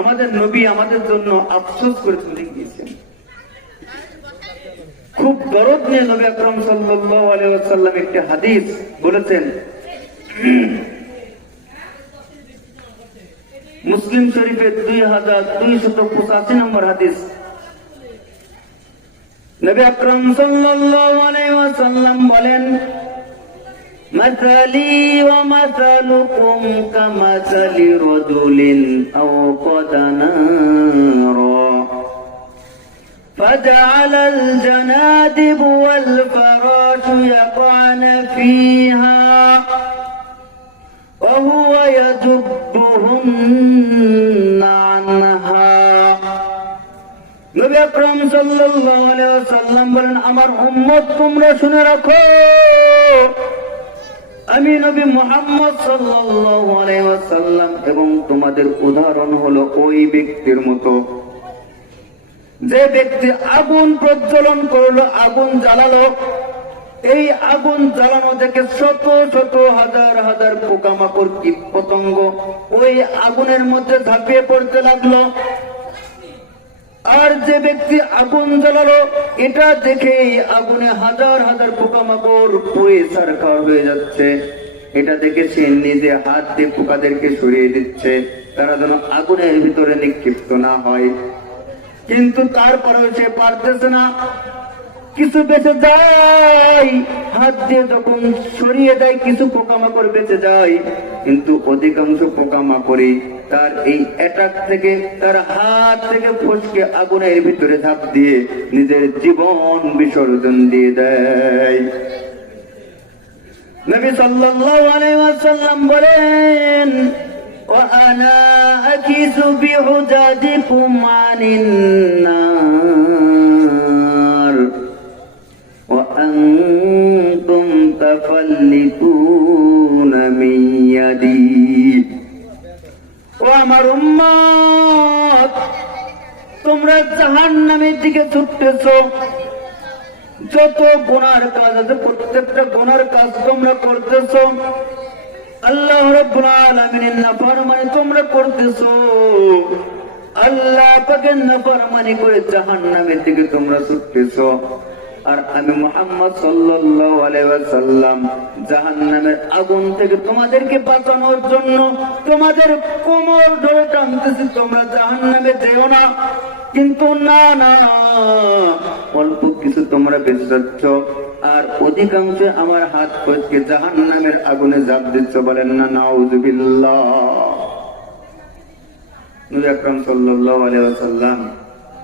আমাদের নবী আমাদের জন্য আফসোস করে চলে গিয়েছেন খুব দরদ নিয়ে নবী আকরম আলাইহি একটি হাদিস বলেছেন, মুসলিম শরীফের দুই হাজার দুইশত পঁচাশি নম্বর হাদিস। নবী আকরম ওয়াসাল্লাম বলেন مثلي ومثلكم كمثل رجل أوقد نارا فجعل الجنادب والفراش يقعن فيها وهو يجبهن عنها নবী আকরাম সাল্লাল্লাহু আলাইহি ওয়াসাল্লাম বলেন আমার উম্মত তোমরা শুনে রাখো আমি নবী মুহাম্মদ ওয়াসাল্লাম এবং তোমাদের উদাহরণ হলো ওই ব্যক্তির মতো। যে ব্যক্তি আগুন প্রজ্বলন করল, আগুন জ্বালালো, এই আগুন জ্বালানো থেকে শত শত হাজার হাজার পোকামাকড় কীট পতঙ্গ ওই আগুনের মধ্যে ঝাঁপিয়ে পড়তে লাগল। আর যে ব্যক্তি আগুন জ্বালালো, এটা দেখে আগুনে হাজার হাজার পোকামাকড় পুড়ে সারখার হয়ে যাচ্ছে। এটা দেখে সে নিজে হাত দিয়ে পোকাদেরকে সরিয়ে দিচ্ছে। তারা যেন আগুনের ভিতরে নিক্ষিপ্ত না হয়। কিন্তু তারপরেও সে পারতেছে না। কিছু বেঁচে যায়। হাত দিয়ে যখন সরিয়ে দেয়, কিছু পোকামাকড় বেঁচে যায়। কিন্তু অধিকাংশ পোকামাকড়ই তার এই অ্যাটাক থেকে, তার হাত থেকে ফসকে আগুনের ভিতরে ধাপ দিয়ে নিজের জীবন বিসর্জন দিয়ে দেয়। নবী সাল্লাল্লাহু আলাইহি ওয়াসাল্লাম বলেন, ওয়া আনা আকিসু বিহুজাদিকুম আনিন্না تفلتون من يدي وأمر أمات তোমরা জাহান নামের দিকে ছুটতেছ যত গোনার কাজ আছে প্রত্যেকটা গোনার কাজ তোমরা করতেছ আল্লাহ রব্বুল আলামিনের নাফরমানি তোমরা করতেছো আল্লাহ পাকের নাফরমানি করে জাহান্নামের দিকে তোমরা ছুটতেছো আর আমি মোহাম্মদ সাল্লাল্লাহু আলাইহি ওয়াসাল্লাম জাহান্নামের আগুন থেকে তোমাদেরকে বাঁচানোর জন্য তোমাদের কোমর ধরে টানতেছি, তোমরা জাহান্নামে যেও না। কিন্তু না না, অল্প কিছু তোমরা বেঁচে যাচ্ছ। আর অধিকাংশ আমার হাত ফসকে জাহান নামের আগুনে জাপ দিচ্ছ বলেন না, নাউজুবিল্লাহ। আকরাম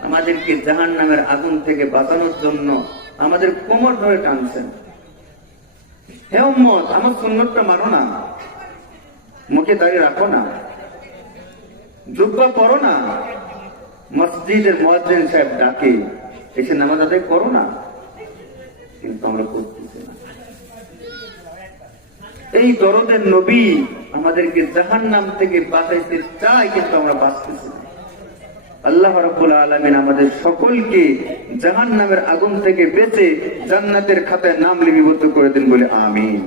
আমাদেরকে জাহান নামের আগুন থেকে বাঁচানোর জন্য আমাদের কোমর ধরে টানছেন। হে উম্মত, আমার সুন্নতটা মানো না। মুখে দাঁড়িয়ে রাখো না। জুব্বা পড়ো না। মসজিদের মুয়াজ্জিন সাহেব ডাকে, এসে নামাজ আদায় করো না। কিন্তু আমরা করতেছি না। এই দরদের নবী আমাদেরকে জাহান নাম থেকে বাঁচাইতে চাই কিন্তু আমরা বাঁচতেছি না। আল্লাহ রাব্বুল আলামিন আমাদের সকলকে জাহান নামের আগুন থেকে বেঁচে জান্নাতের খাতায় নাম লিপিবদ্ধ করে দিন বলে আমিন।